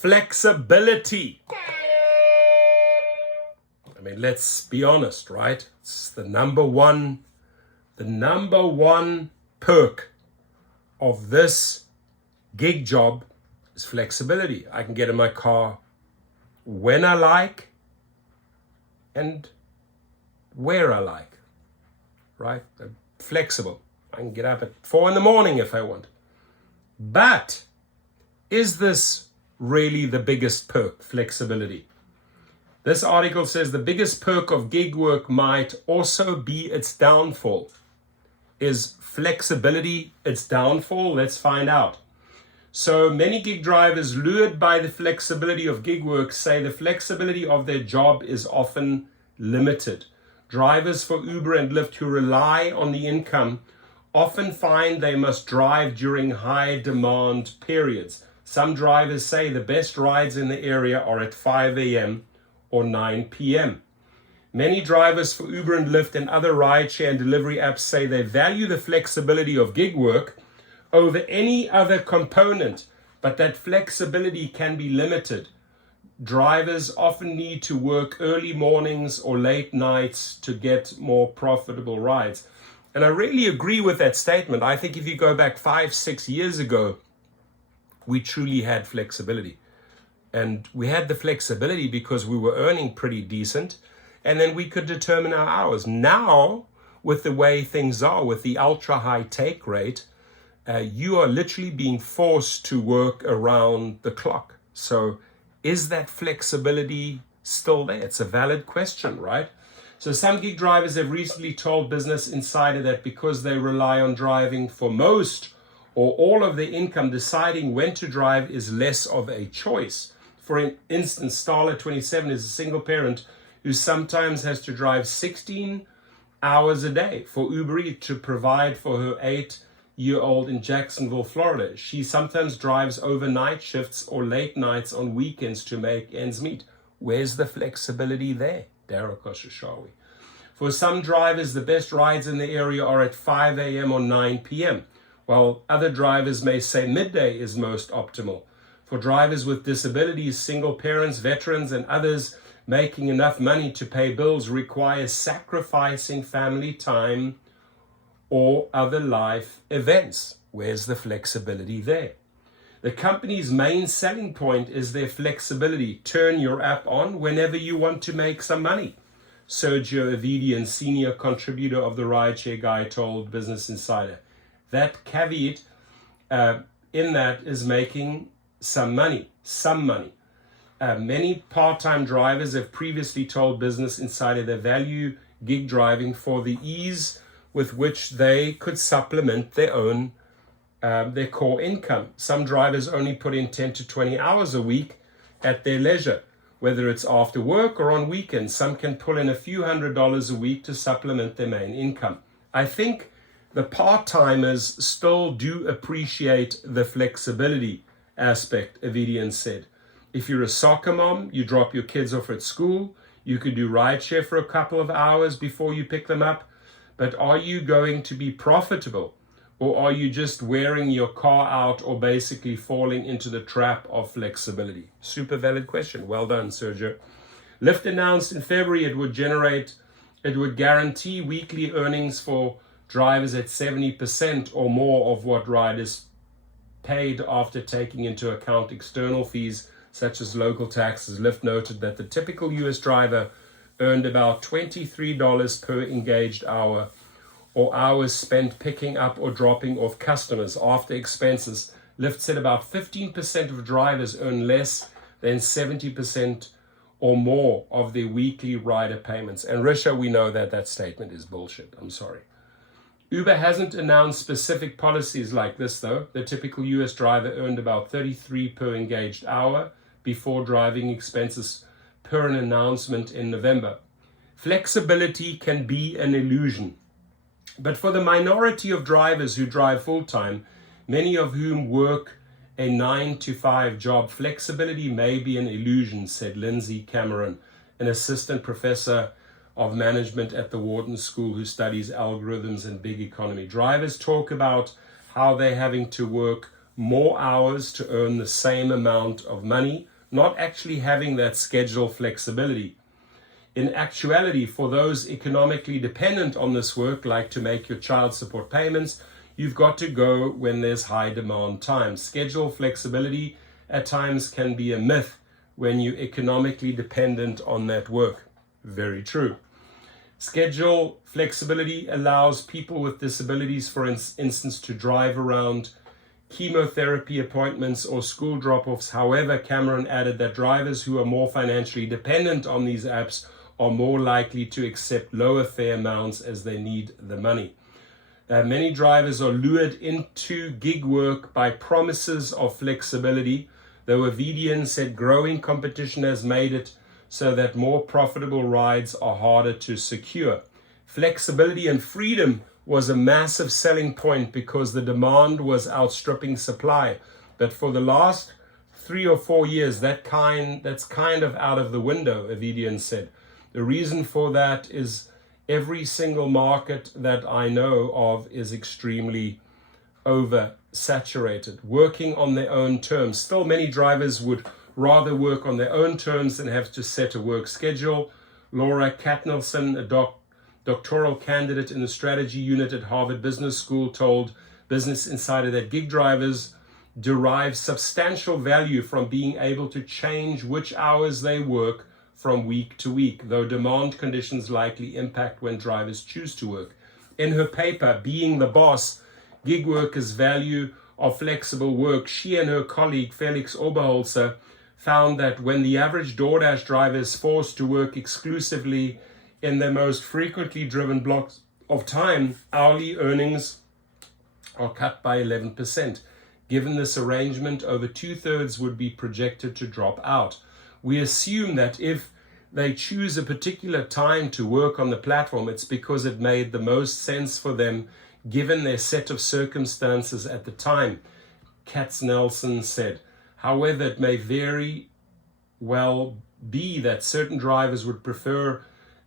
Flexibility. I mean, let's be honest, right? It's the number one perk of this gig job is flexibility. I can get in my car when I like and where I like, right? I'm flexible. I can get up at 4 a.m. if I want. But is this really the biggest perk, flexibility? This article says the biggest perk of gig work might also be its downfall. Is flexibility its downfall? Let's find out. So many gig drivers lured by the flexibility of gig work say the flexibility of their job is often limited. Drivers for Uber and Lyft who rely on the income often find they must drive during high demand periods. Some drivers say the best rides in the area are at 5 a.m. or 9 p.m. Many drivers for Uber and Lyft and other rideshare and delivery apps say they value the flexibility of gig work over any other component, but that flexibility can be limited. Drivers often need to work early mornings or late nights to get more profitable rides. And I really agree with that statement. I think if you go back 5-6 years ago, we truly had flexibility. And we had the flexibility because we were earning pretty decent, and then we could determine our hours. Now, with the way things are, with the ultra high take rate, you are literally being forced to work around the clock. So is that flexibility still there? It's a valid question, right? So some gig drivers have recently told Business Insider that because they rely on driving for most or all of their income, deciding when to drive is less of a choice. For instance, Starla, 27, is a single parent who sometimes has to drive 16 hours a day for Uber Eats to provide for her 8-year-old in Jacksonville, Florida. She sometimes drives overnight shifts or late nights on weekends to make ends meet. Where's the flexibility there, Darryl Koshashawi? For some drivers, the best rides in the area are at 5 a.m. or 9 p.m., while other drivers may say midday is most optimal. For drivers with disabilities, single parents, veterans, and others making enough money to pay bills requires sacrificing family time or other life events. Where's the flexibility there? The company's main selling point is their flexibility. Turn your app on whenever you want to make some money. Sergio Avidian, senior contributor of the Rideshare Guy, told Business Insider. That caveat in that is making some money. Many part-time drivers have previously told Business Insider they value gig driving for the ease with which they could supplement their core income. Some drivers only put in 10 to 20 hours a week at their leisure, whether it's after work or on weekends. Some can pull in a few $100s a week to supplement their main income. I think the part-timers still do appreciate the flexibility aspect, Avidian said. If you're a soccer mom, you drop your kids off at school, you could do rideshare for a couple of hours before you pick them up. But are you going to be profitable? Or are you just wearing your car out or basically falling into the trap of flexibility? Super valid question. Well done, Sergio. Lyft announced in February it would guarantee weekly earnings for drivers at 70% or more of what riders paid after taking into account external fees such as local taxes. Lyft noted that the typical US driver earned about $23 per engaged hour, or hours spent picking up or dropping off customers after expenses. Lyft said about 15% of drivers earn less than 70% or more of their weekly rider payments. And Risha, we know that that statement is bullshit. I'm sorry. Uber hasn't announced specific policies like this, though. The typical US driver earned about $33 per engaged hour before driving expenses per an announcement in November. Flexibility can be an illusion. But for the minority of drivers who drive full-time, many of whom work a 9-to-5 job, flexibility may be an illusion, said Lindsay Cameron, an assistant professor of management at the Wharton School who studies algorithms and big economy. Drivers talk about how they're having to work more hours to earn the same amount of money, not actually having that schedule flexibility. In actuality, for those economically dependent on this work, like to make your child support payments, you've got to go when there's high demand times. Schedule flexibility at times can be a myth when you're economically dependent on that work. Very true. Schedule flexibility allows people with disabilities, for instance, to drive around chemotherapy appointments or school drop-offs. However, Cameron added that drivers who are more financially dependent on these apps are more likely to accept lower fare amounts as they need the money. Many drivers are lured into gig work by promises of flexibility, though Avidian said growing competition has made it so that more profitable rides are harder to secure. Flexibility and freedom was a massive selling point because the demand was outstripping supply. But for the last 3 or 4 years, that's kind of out of the window, Avidian said. The reason for that is every single market that I know of is extremely oversaturated, working on their own terms. Still, many drivers would rather work on their own terms than have to set a work schedule. Laura Katnelson, a doctoral candidate in the strategy unit at Harvard Business School, told Business Insider that gig drivers derive substantial value from being able to change which hours they work from week to week, though demand conditions likely impact when drivers choose to work. In her paper, Being the Boss, Gig Workers' Value of Flexible Work, she and her colleague Felix Oberholzer found that when the average Doordash driver is forced to work exclusively in their most frequently driven blocks of time, hourly earnings are cut by 11%. Given this arrangement, over 2/3 would be projected to drop out. We assume that if they choose a particular time to work on the platform, it's because it made the most sense for them given their set of circumstances at the time, Katznelson said. However, it may very well be that certain drivers would prefer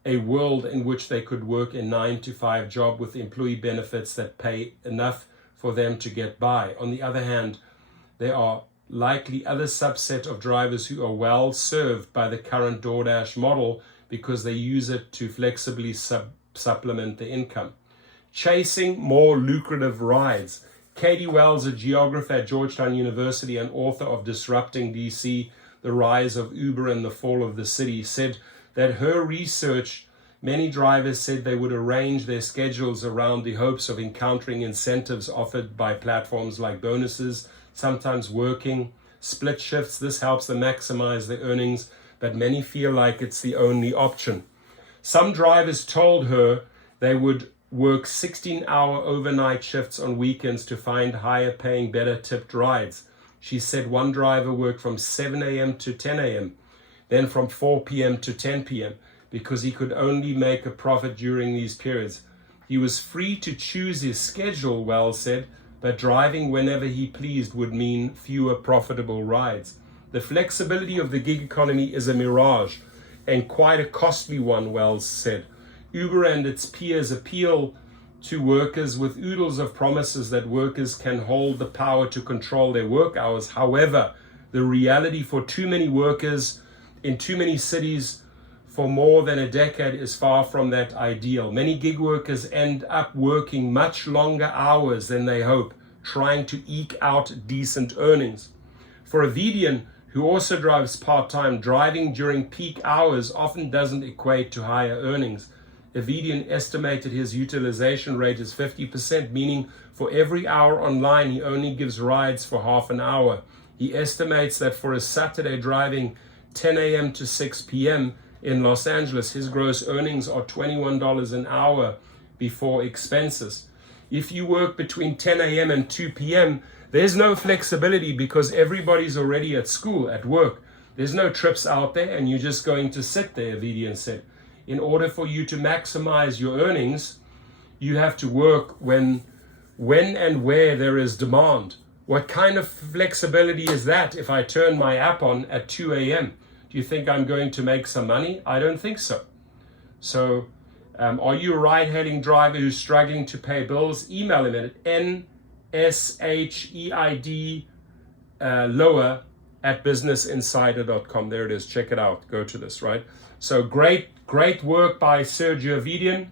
a world in which they could work a 9-to-5 job with employee benefits that pay enough for them to get by. On the other hand, there are likely other subset of drivers who are well served by the current Doordash model because they use it to flexibly supplement their income. Chasing more lucrative rides. Katie Wells, a geographer at Georgetown University and author of Disrupting DC, The Rise of Uber and the Fall of the City, said that her research, many drivers said they would arrange their schedules around the hopes of encountering incentives offered by platforms like bonuses, sometimes working split shifts. This helps them maximize their earnings, but many feel like it's the only option. Some drivers told her they would work 16-hour overnight shifts on weekends to find higher paying, better tipped rides. She said one driver worked from 7 a.m. to 10 a.m., then from 4 p.m. to 10 p.m. because he could only make a profit during these periods. He was free to choose his schedule, Wells said, but driving whenever he pleased would mean fewer profitable rides. The flexibility of the gig economy is a mirage and quite a costly one, Wells said. Uber and its peers appeal to workers with oodles of promises that workers can hold the power to control their work hours. However, the reality for too many workers in too many cities for more than a decade is far from that ideal. Many gig workers end up working much longer hours than they hope, trying to eke out decent earnings. For Avidian, who also drives part-time, driving during peak hours often doesn't equate to higher earnings. Avidian estimated his utilization rate is 50%, meaning for every hour online, he only gives rides for half an hour. He estimates that for a Saturday driving 10 a.m. to 6 p.m. in Los Angeles, his gross earnings are $21 an hour before expenses. If you work between 10 a.m. and 2 p.m., there's no flexibility because everybody's already at school, at work. There's no trips out there and you're just going to sit there, Avidian said. In order for you to maximize your earnings, you have to work when and where there is demand. What kind of flexibility is that if I turn my app on at 2 a.m.? Do you think I'm going to make some money? I don't think so. So are you a ride-hailing driver who's struggling to pay bills? Email him at SHEID lower at businessinsider.com. There it is. Check it out. Go to this, right? So great work by Sergio Vidian.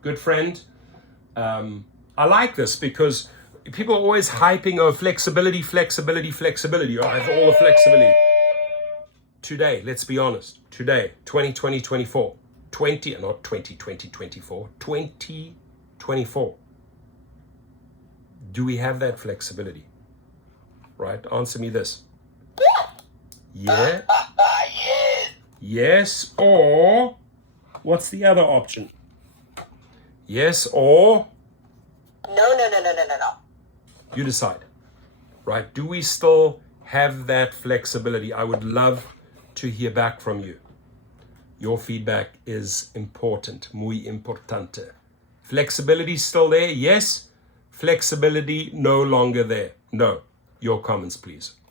Good friend. I like this because people are always hyping, oh, flexibility. Oh, I have all the flexibility. Today, let's be honest. Today, 2024. 2024. Do we have that flexibility? Right? Answer me this. Yeah. Yes, or what's the other option? Yes, or no. You decide. Right? Do we still have that flexibility? I would love to hear back from you. Your feedback is important. Muy importante. Flexibility still there? Yes. Flexibility no longer there? No. Your comments, please.